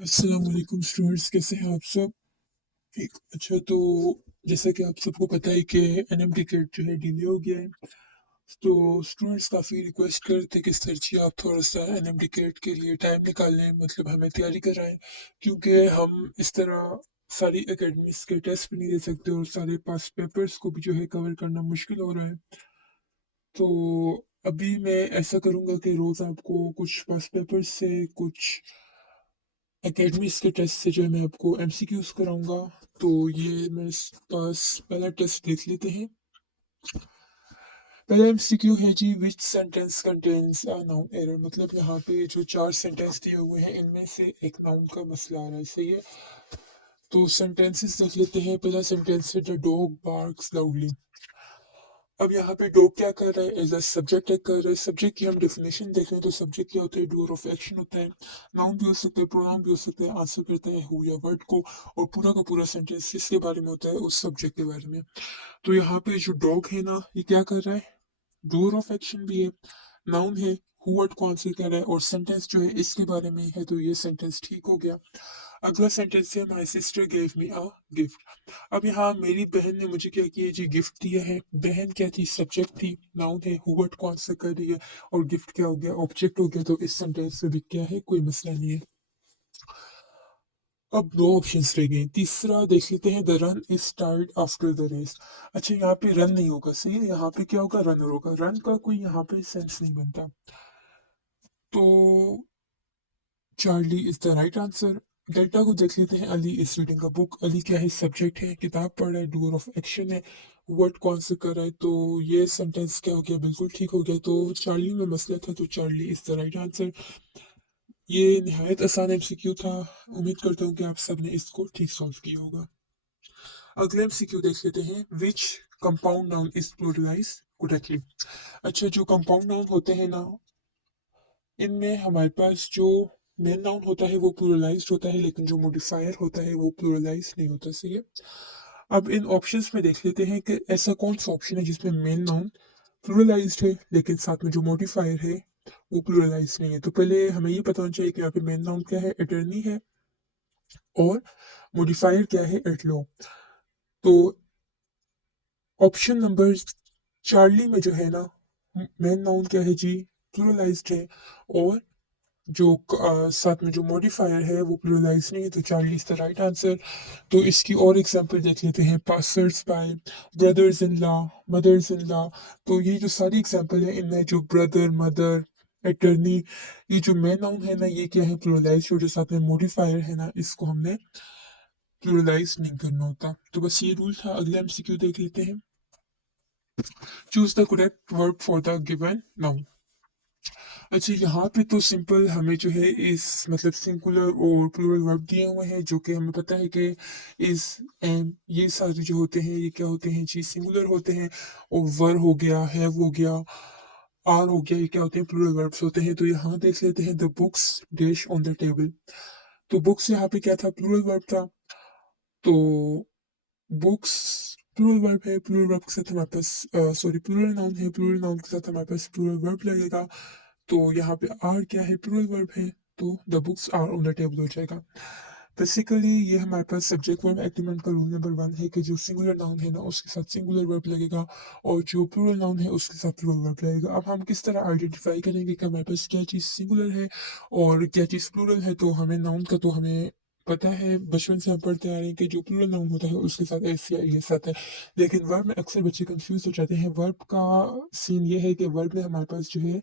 अस्सलाम वालेकुम स्टूडेंट्स, कैसे हैं आप सब? ठीक। अच्छा, तो जैसा कि आप सबको पता है कि एनएमडी कैट जो है डिले हो गया है। तो स्टूडेंट्स काफ़ी रिक्वेस्ट कर रहे थे कि सर जी आप थोड़ा सा एनएमडी कैट के लिए टाइम निकाल लें, मतलब हमें तैयारी कराएं, क्योंकि हम इस तरह सारी एकेडमिक्स के टेस्ट भी नहीं दे सकते और सारे पास पेपर्स को भी जो है कवर करना मुश्किल हो रहा है। तो अभी मैं ऐसा करूँगा कि रोज़ आपको कुछ पास पेपर्स से, कुछ एकेडमिक्स के टेस्ट से जो है मैं आपको एमसीक्यूज कराऊंगा। तो ये मेरे पास पहला टेस्ट देख लेते हैं। पहला एमसीक्यू है जी, which sentence contains a noun error, मतलब यहाँ पे जो चार सेंटेंस दिए हुए हैं इनमें से एक नाउन का मसला आ रहा है, सही है। तो सेंटेंसेस देख लेते हैं। पहला सेंटेंस है द डॉग बार्क्स लाउडली। अब यहाँ पे डॉग क्या कर रहा है, एज अ सब्जेक्ट कर रहा है। सब्जेक्ट की हम डेफिनेशन देख रहे हैं तो सब्जेक्ट क्या होता है, डूअर ऑफ एक्शन होता है। नाउन भी हो सकता है, प्रोनाउन भी हो सकता है, आंसर करता है हु या वर्ड को, और पूरा का पूरा सेंटेंस किसके बारे में होता है, उस सब्जेक्ट के बारे में। तो यहाँ पे जो डॉग है ना, ये क्या कर रहा है, डूअर ऑफ एक्शन भी है, नाउन है, हु वर्ड को आंसर कर रहा है, और सेंटेंस जो है इसके बारे में है, तो ये सेंटेंस ठीक हो गया। अगला सेंटेंस है my sister gave me a gift. अब यहाँ मेरी बहन ने मुझे क्या किया जी, गिफ्ट दिया है। बहन क्या थी, सब्जेक्ट थी, नाउन है, हु वर्ड को आंसर कर रही है, और गिफ्ट क्या हो गया, ऑब्जेक्ट हो गया। तो इस सेंटेंस में भी क्या है, कोई मसला नहीं है। अब दो ऑप्शंस रह गए। तीसरा देख लेते हैं, the run is start after the race. अच्छा, यहाँ पे रन नहीं होगा, सही है। यहाँ पे क्या होगा, रनर होगा। रन का कोई यहाँ पे सेंस नहीं बनता। तो Charlie is the right answer. Delta को देख लेते हैं। Ali is reading a book. Ali क्या है, सब्जेक्ट है, किताब पढ़ रहा है, डूअर ऑफ एक्शन है, वर्ड को आंसर कर रहा है। तो ये सेंटेंस क्या हो गया, बिल्कुल ठीक हो गया। तो चार्ली में मसला था, तो Charlie is the right answer. ये निहायत आसान एमसीक्यू था। उम्मीद करता हूँ कि आप सबने इसको ठीक सॉल्व किया होगा। अगले एमसीक्यू देख लेते हैं। Which compound noun is pluralise correctly. अच्छा, जो कंपाउंड नाउन होते हैं ना, इनमें हमारे पास जो मेन नाउन होता है वो प्लूरलाइज्ड होता है, लेकिन जो मॉडिफायर होता है वो प्लूरलाइज्ड नहीं होता, सही है। अब इन ऑप्शंस में देख लेते हैं कि ऐसा कौन सा ऑप्शन है जिसमें मेन नाउन प्लूरलाइज्ड है, लेकिन साथ में जो मॉडिफायर है वो प्लूरलाइज्ड नहीं है। तो पहले हमें ये पता होना चाहिए कि यहाँ पे मेन नाउन क्या है, एटर्नी है, और मॉडिफायर क्या है, एटलो। तो ऑप्शन नंबर चार्ली में जो है ना, मेन नाउन क्या है जी, प्लूरलाइज्ड है, और जो साथ में जो मॉडिफायर है वो प्लूरलाइज नहीं है। तो Charlie is the right answer. तो इसकी और एग्जांपल देख लेते हैं। Passers bye, brothers in law, mother's in law. तो ये जो सारी एग्जांपल है, इनमें जो ब्रदर, मदर, एटर्नी, ये जो मेन नाउन है ना, ये क्या है, प्लूरलाइज। और जो साथ में मॉडिफायर है ना, इसको हमने प्लूरलाइज नहीं करना होता। तो बस ये रूल था। अगला एमसीक्यू देख लेते हैं। Choose the correct verb for the given noun. अच्छा, यहाँ पे तो सिंपल हमें जो है इस मतलब सिंगुलर और प्लूरल वर्ब दिए हुए हैं, जो कि हमें पता है कि इस एम ये सारे जो होते हैं ये क्या होते हैं जी, सिंगुलर होते हैं। और वर हो गया, हैव हो गया, आर हो गया, ये क्या होते हैं, प्लूरल वर्ब्स होते हैं। तो यहाँ देख लेते हैं, the books dash on the table. तो बुक्स यहाँ पे क्या था, प्लूरल वर्ब था। तो बुक्स प्लूरल वर्ब है, प्लूरल वर्ब के साथ हमारे पास सॉरी प्लूरल नाउन है, प्लूरल नाउन के साथ हमारे पास प्लूरल वर्ब लगेगा। तो यहाँ पे आर क्या है, प्लूरल वर्ब है, तो the books are on the table हो जाएगा। बेसिकली ये हमारे पास सब्जेक्ट वर्ब एग्रीमेंट का रूल नंबर 1 है कि जो सिंगुलर नाउन है ना उसके साथ सिंगुलर वर्ब लगेगा, और जो प्लूरल नाउन है उसके साथ प्लूरल वर्ब लगेगा। अब हम किस तरह आइडेंटिफाई करेंगे कि हमारे पास क्या चीज़ सिंगुलर है और क्या चीज़ प्लूरल है। तो हमें नाउन का तो हमें पता है, बचपन से हम पढ़ते आ रहे हैं कि जो प्लूरल नाउन होता है उसके साथ एस या एस आता है। लेकिन वर्ब में अक्सर बच्चे कंफ्यूज हो जाते हैं। वर्ब का सीन ये है कि वर्ब में हमारे पास जो है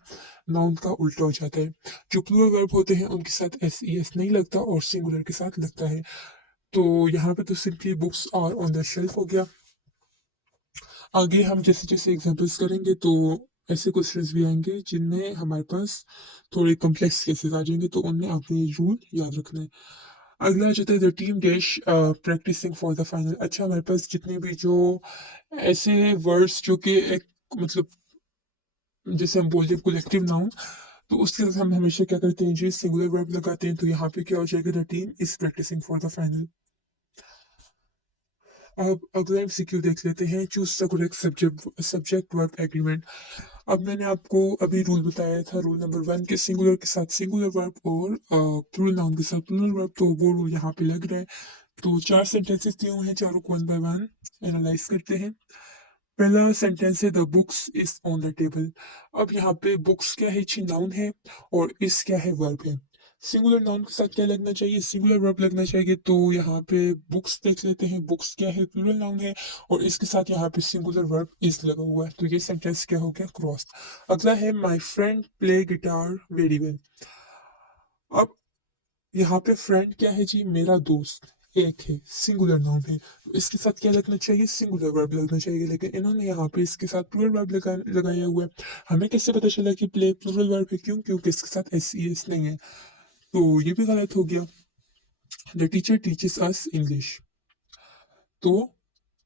नाउन का उल्टा हो जाता है। जो प्लूरल वर्ब होते हैं उनके साथ एस ई एस नहीं लगता और सिंगुलर के साथ लगता है। तो यहाँ पे तो simply books are on the shelf हो गया। आगे हम जैसे जैसे एग्जांपल्स करेंगे तो ऐसे क्वेश्चंस भी आएंगे जिनमें हमारे पास थोड़े कॉम्प्लेक्स केसेस आ जाएंगे, तो उनमें आपने रूल याद रखना है। अगला आ जाता है the team dash practising for the final. अच्छा, हमारे पास जितने भी जो ऐसे वर्ड्स जो कि एक मतलब जैसे हम बोलते हैं कलेक्टिव नाउन, तो उसके साथ हम हमेशा क्या करते हैं जी, सिंगुलर वर्ब लगाते हैं। तो यहाँ पे क्या हो जाएगा, the team is practising for the final. अब अगला एमसीक्यू देख लेते हैं, choose the correct subject verb agreement. अब मैंने आपको अभी रूल बताया था, रूल नंबर 1 के सिंगुलर के साथ सिंगुलर वर्ब और प्लूरल नाउन के साथ प्लूरल वर्ब, तो वो रूल यहाँ पे लग रहा है। तो 4 सेंटेंसेस दिए हुए हैं, चारों को वन बाय वन एनालाइज करते हैं। पहला सेंटेंस है the books is on the table. अब यहाँ पे बुक्स क्या है जी, नाउन है, और इस क्या है, वर्ब है। सिंगुलर नाउन के साथ क्या लगना चाहिए, सिंगुलर वर्ब लगना चाहिए। तो यहाँ पे बुक्स देख लेते हैं, बुक्स क्या है, प्लूरल नाउन है, और इसके साथ यहाँ पे सिंगुलर वर्ब इज लगा हुआ है, तो ये सेंटेंस क्या हो गया, क्रॉस। अगला है my friend play guitar very well. अब यहाँ पे फ्रेंड क्या है जी, मेरा दोस्त एक है, सिंगुलर नाउन है, तो इसके साथ क्या लगना चाहिए, सिंगुलर वर्ब लगना चाहिए, लेकिन इन्होंने यहाँ पे इसके साथ प्लूरल वर्ब लगाया हुआ है। हमें कैसे पता चला कि प्ले प्लूरल वर्ब है, क्यों, क्योंकि इसके साथ एस ई एस नहीं है, तो ये भी गलत हो गया। The teacher teaches us English, तो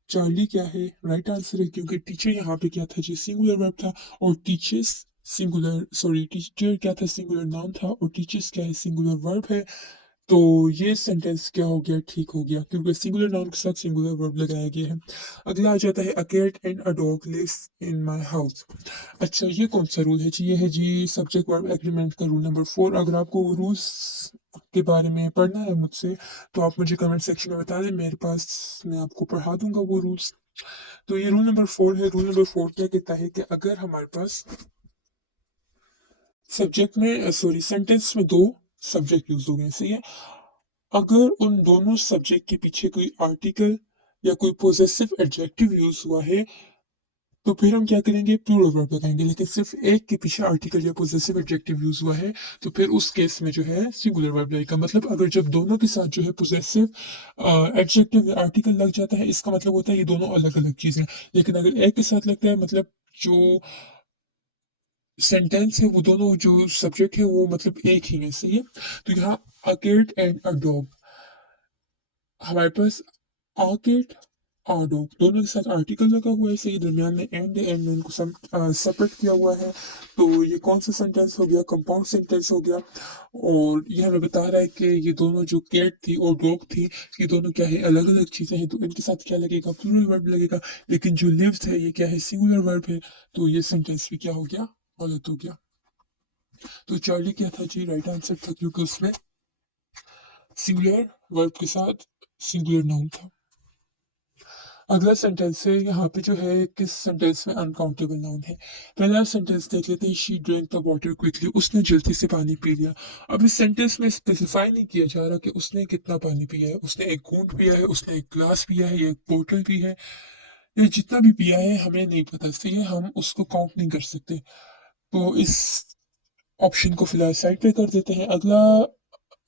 चार्ली क्या है, राइट आंसर है, क्योंकि टीचर यहाँ पे क्या था जी, सिंगुलर वर्ब था, और टीचर्स सिंगुलर, सॉरी, टीचर क्या था, सिंगुलर नाउन था, और टीचर्स क्या है, सिंगुलर वर्ब है। तो ये सेंटेंस क्या हो गया, ठीक हो गया, क्योंकि सिंगुलर नाउन के साथ सिंगुलर वर्ब लगाया गया है। अगला आ जाता है a cat and a dog lives in my house. अच्छा, ये कौन सा रूल है जी, ये है जी सब्जेक्ट वर्ब एग्रीमेंट का रूल नंबर 4। अगर आपको रूल्स के बारे में पढ़ना है मुझसे, तो आप मुझे कमेंट सेक्शन में बता दें, मेरे पास मैं आपको पढ़ा दूंगा वो रूल्स। तो ये रूल नंबर 4 है। रूल नंबर 4 क्या कहता है कि अगर हमारे पास सब्जेक्ट में, सॉरी, सेंटेंस में दो सब्जेक्ट यूज हो गए, सही है, अगर उन दोनों सब्जेक्ट के पीछे कोई आर्टिकल या कोई पोजेसिव एडजेक्टिव यूज हुआ है, तो फिर हम क्या करेंगे, प्लूरल वर्ब लगाएंगे। लेकिन सिर्फ एक के पीछे आर्टिकल या पोजेसिव एडजेक्टिव यूज हुआ है, तो फिर उस केस में जो है सिंगुलर वर्ब लगेगा। मतलब अगर जब दोनों के साथ जो है पोजेसिव एडजेक्टिव या आर्टिकल लग जाता है, इसका मतलब होता है ये दोनों अलग अलग चीजें। लेकिन अगर एक के साथ लगता है, मतलब जो सेंटेंस है, वो दोनों जो सब्जेक्ट है वो मतलब एक ही है, सही है। तो यहाँ a cat and a dog, हमारे पास अ कैट और डॉग दोनों के साथ आर्टिकल लगा हुआ है, सही, दरमियान में एंड में इनको सेपरेट किया हुआ है। तो ये कौन सा सेंटेंस हो गया, कंपाउंड सेंटेंस हो गया। और ये हमें बता रहा है कि ये दोनों जो कैट थी और डॉग थी, ये दोनों क्या है, अलग अलग चीजें हैं, तो इनके साथ क्या लगेगा, प्लूरल वर्ब लगेगा। लेकिन जो लिव्स है, ये क्या है, सिंगुलर वर्ब है, तो ये सेंटेंस भी क्या हो गया, गलत हो गया। तो चार्ली क्या था जी, राइट आंसर था, क्योंकि उसमें सिंगुलर वर्ब के साथ सिंगुलर नाउन था। अगला सेंटेंस है, यहाँ पे जो है किस सेंटेंस में अनकाउंटेबल नाउन है। पहला सेंटेंस देख लेते हैं, she drink the water quickly, उसने जल्दी से पानी पी लिया। अब इस सेंटेंस में स्पेसिफाई नहीं किया जा रहा कि उसने कितना पानी पिया है, उसने एक घूंट पिया है, उसने एक ग्लास पिया है, या एक बोतल पी है, ये जितना भी पिया है हमें नहीं पता, इसलिए हम उसको काउंट नहीं कर सकते। तो इस ऑप्शन को फिलहाल साइड पे कर देते हैं। अगला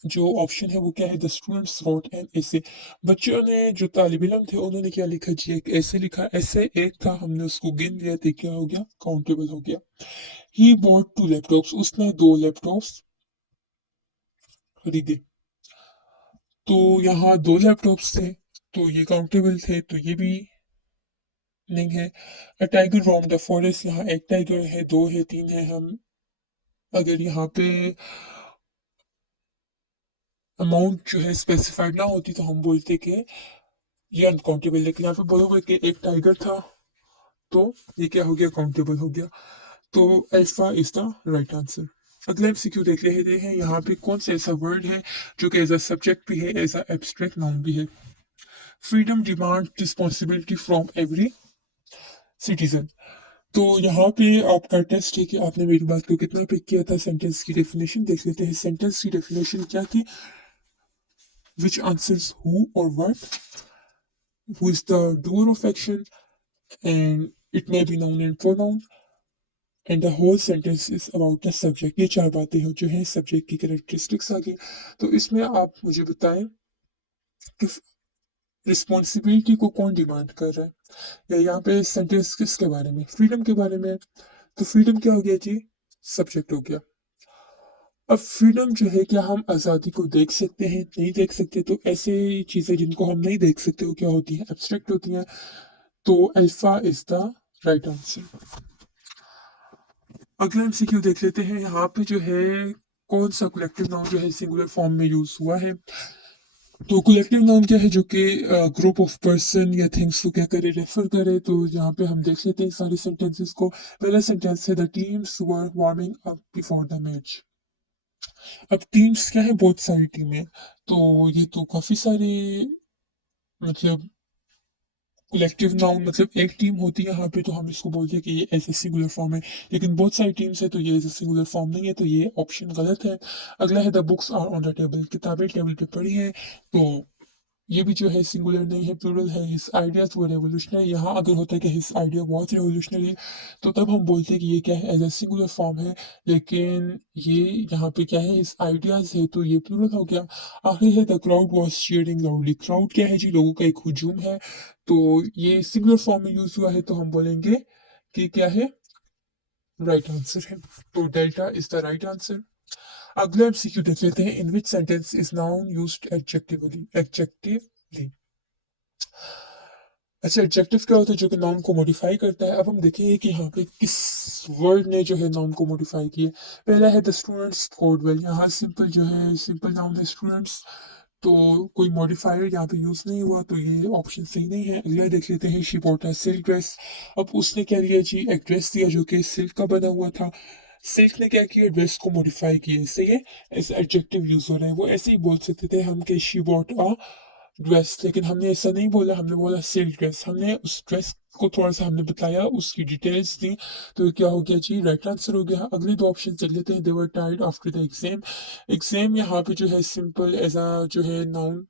जो ऑप्शन है वो क्या है, द स्टूडेंट्स रोट एन ऐसे, बच्चों ने, जो तालिब इल्म थे, उन्होंने क्या लिखा जी, एक ऐसे लिखा, ऐसे एक था, हमने उसको गिन लिया, तो क्या हो गया, काउंटेबल हो गया। ही बॉट टू लैपटॉप्स, उसने दो लैपटॉप्स खरीदे, तो यहाँ दो लैपटॉप्स थे, तो ये काउंटेबल थे, तो ये भी नहीं है। A tiger Rome the forest, यहाँ एक टाइगर है, दो है, तीन है, हम अगर यहाँ पे अमाउंट जो है स्पेसिफाइड ना होती, तो हम बोलते कि ये अनकाउंटेबल। लेकिन यहाँ पे बोलोगे कि एक टाइगर था, तो ये क्या हो गया, काउंटेबल हो गया। तो alpha is the right answer. अगला एमसीक्यू देख रहे हैं, यहाँ पे कौन सा ऐसा वर्ड है जो कि एज अ सब्जेक्ट भी है, एज अ एब्स्ट्रैक्ट नाउन भी है। Freedom demand responsibility from every citizen. तो यहाँ पे आपका टेस्ट है कि आपने मेरी बात को कितना पिक किया था। सेंटेंस की डेफिनेशन देख लेते हैं। सेंटेंस की डेफिनेशन क्या थी, विच आंसर्स हु और what, who is the doer of action, and it may be noun and pronoun, and the whole sentence is about the subject। ये चार बातें हो जो है सब्जेक्ट की कैरेक्टरिस्टिक्स आ गई। तो इसमें आप मुझे बताएं कि रिस्पॉन्सिबिलिटी को कौन डिमांड कर रहा है, या यहाँ पे सेंटेंस किसके बारे में, फ्रीडम के बारे में। तो फ्रीडम क्या हो गया जी, सब्जेक्ट हो गया। अब फ्रीडम जो है, क्या हम आज़ादी को देख सकते हैं, नहीं देख सकते, तो ऐसे चीजें जिनको हम नहीं देख सकते वो क्या होती हैं, एब्स्ट्रैक्ट होती हैं। तो alpha is the right answer. अगला एमसीक्यू देख लेते हैं। यहाँ पे जो है कौन सा कलेक्टिव नाउन जो है सिंगुलर फॉर्म में यूज हुआ है। तो कलेक्टिव नाउन क्या है, जो कि ग्रुप ऑफ पर्सन या थिंग्स को क्या करे, रेफर करे। तो यहाँ पे हम देख लेते हैं सारे सेंटेंसेस को। पहला सेंटेंस है the teams were warming up before the match. अब टीम्स क्या है, बहुत सारी टीमें। तो ये तो काफी सारे, मतलब कलेक्टिव नाउन मतलब एक टीम होती है यहाँ पे, तो हम इसको बोलते हैं कि ये एज ए सिंगुलर फॉर्म है। लेकिन बहुत सारी टीम्स है तो ये एज ए सिंगुलर फॉर्म नहीं है, तो ये ऑप्शन गलत है। अगला है the books are on the table, किताबें टेबल पे पड़ी हैं। तो ये भी जो है सिंगुलर नहीं है, प्लूरल है। हिज आइडियाज वो रेवोल्यूशनरी, यहाँ अगर होता है कि हिज आइडिया वाज रेवोल्यूशनरी, तो तब हम बोलते हैं कि ये क्या है, एज अ सिंगुलर फॉर्म है। लेकिन ये यहाँ पे क्या है, हिज आइडियाज है, तो ये प्लूरल हो गया। आखिर है the crowd was cheering loudly, crowd क्या है जी, लोगों का एक हुजूम है। तो ये सिंगुलर फॉर्म में यूज हुआ है, तो हम बोलेंगे कि क्या है, राइट आंसर है। तो delta is the right answer. अगला एमसीक्यू देख लेते हैं। In which sentence is noun used adjectively, adjectively. अच्छा, एडजेक्टिव क्या होता है, जो कि नाउन को मॉडिफाई करता है। अब हम देखेंगे कि यहाँ पे किस वर्ड ने जो है नाउन को मॉडिफाई किया। पहला है द स्टूडेंट्स स्कोर्ड वेल, यहाँ सिंपल जो है, सिंपल नाउन है स्टूडेंट्स, तो कोई मॉडिफायर यहाँ पे यूज नहीं हुआ, तो ये ऑप्शन सही नहीं है। अगला देख लेते हैं। She bought a silk dress. अब उसने क्या दिया जी, एक ड्रेस दिया जो कि सिल्क का बना हुआ था। सिल्क ने क्या किया, ड्रेस को मॉडिफाई किया, सही है। ऐसे एडजेक्टिव यूज हो रहे हैं, वो ऐसे ही बोल सकते थे हम कि शी बॉट अ ड्रेस, लेकिन हमने ऐसा नहीं बोला, हमने बोला सिल्क ड्रेस। हमने उस ड्रेस को थोड़ा सा हमने बताया, उसकी डिटेल्स दी। तो ये क्या हो गया जी, राइट आंसर हो गया। अगले दो ऑप्शन चल लेते हैं। They were tired after the exam. Exam यहाँ पे जो है सिंपल एज अ जो है नाउन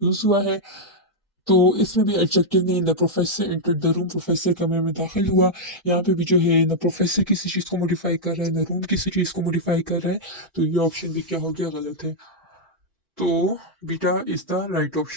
यूज हुआ है, तो इसमें भी एडजेक्टिव नहीं। The professor entered the room, professor कमरे में दाखिल हुआ। यहाँ पे भी जो है न प्रोफेसर किसी चीज को मॉडिफाई कर रहा है, न रूम किसी चीज को मॉडिफाई कर रहा है। तो ये ऑप्शन भी क्या हो गया, गलत है। तो beta is the right option.